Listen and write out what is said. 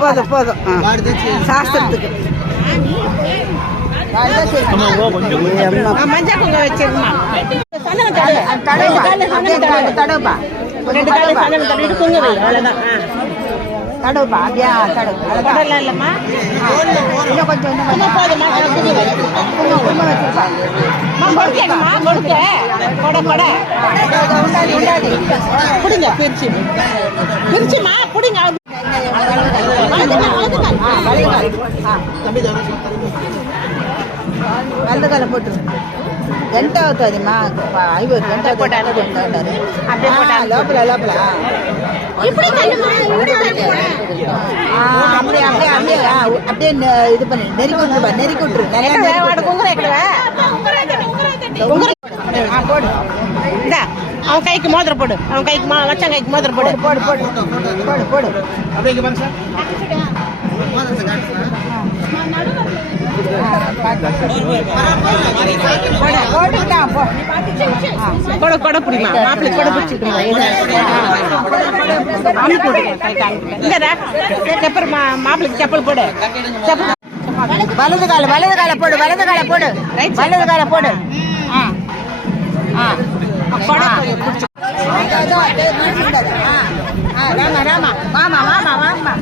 போதும் போதும் சாஸ்திரத்துக்கு மஞ்சள் குங்க வச்சிருமா தடவுப்பா 2 கால சந்தனம் தடவிட்டு குங்க வை அவ்வளவுதான் தடவுப்பா அப்படியா தடவு இல்லம்மா இன்னும் கொஞ்சம் போதுமா குங்க வச்சிருப்பா கொடுக்க கொடை கொடை பிடிங்க பிரிச்சுமா பிடிங்க வலது காலை போட்டுரு கெண்டா ஊத்தாதுமா 50 கெண்டா போட்டாரு லோப்பல அப்படியே இது பண்ணி நெருக்கி விட்டுரு போடு இந்தா அவன் கைக்கு மோதிரம் போடு அவன் கைக்கு வச்சா கைக்கு மோதிரம் போடு போடு போடு போடு போடு கொடை கொடை பிடிமா மாப்பிள்ளை கொடை பிடிச்சிட்டு செப்பல் மாப்பிள்ளைக்கு செப்பல் போடு செப்பல் வலது கால போடு ராமா மாமா